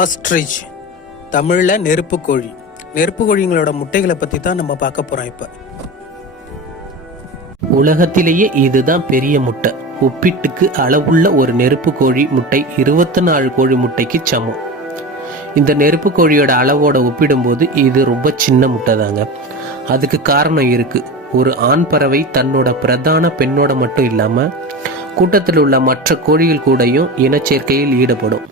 Ostrich தமிழில் நெருப்பு கோழி. நெருப்பு கோழிங்களோட முட்டைகளை பற்றி தான் நம்ம பார்க்க போகிறோம் இப்போ. உலகத்திலேயே இதுதான் பெரிய முட்டை. ஒப்பீட்டுக்கு அளவுள்ள ஒரு நெருப்பு கோழி முட்டை இருபத்தி நாலு கோழி முட்டைக்கு சமம். இந்த நெருப்பு கோழியோட அளவோட ஒப்பிடும்போது இது ரொம்ப சின்ன முட்டை தாங்க அதுக்கு காரணம் இருக்குது ஒரு ஆண் பறவை தன்னோட பிரதான பெண்ணோட மட்டும் இல்லாமல் கூட்டத்தில் உள்ள மற்ற கோழிகள் கூடயும் இனச்சேர்க்கையில் ஈடுபடும்.